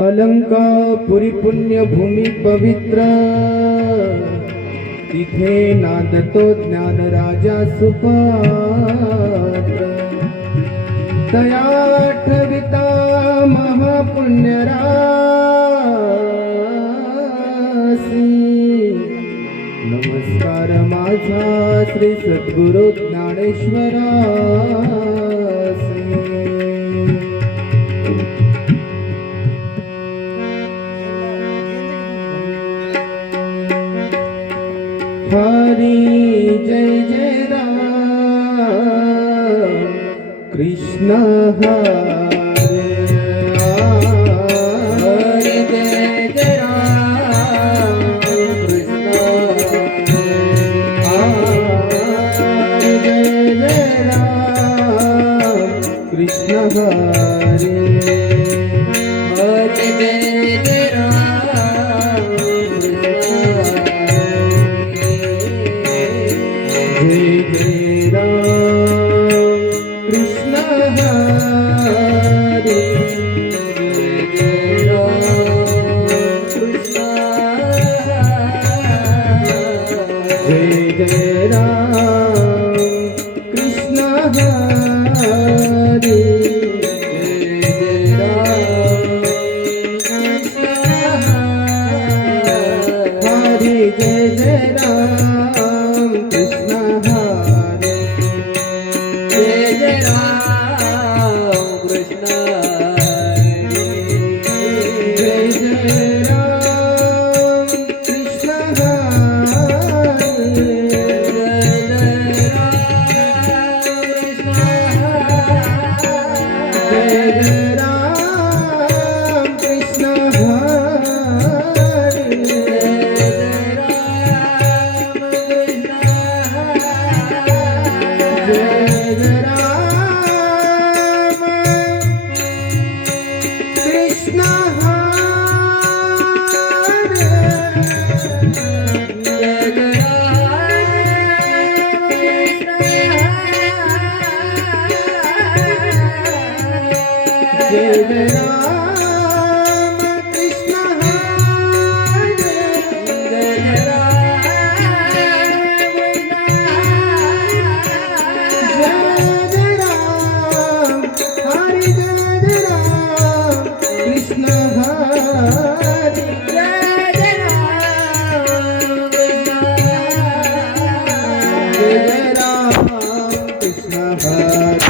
अलंकापुरी पुण्यभूमी पवित्र, तिथे नांदतो ज्ञान राजा सुपात्र। तया ठविता महापुण्य रासी, नमस्कार माझा श्री सद्गुरु ज्ञानेश्वरासी। हरी जय जय राम कृष्ण हरे, हरी जय जय राम कृष्ण हरे, जय जय राम कृष्ण हरे, हरी जय जय राम जय जय राम कृष्ण हरे, जय राम कृष्ण जय जय राम कृष्ण हरे, जय राम कृष्ण हरे, जय जय राम कृष्ण हरे, जय जय राम कृष्ण हरे, जय जय राम कृष्ण हरे, जय जय राम कृष्ण हरे, जय जय राम कृष्ण हरे, जय जय जय जय राम कृष्ण हरे, जय जय जय जय राम हरे, जय जय राम कृष्ण हरे, जय जय राम कृष्ण हरे, जय जय राम कृष्ण हरे।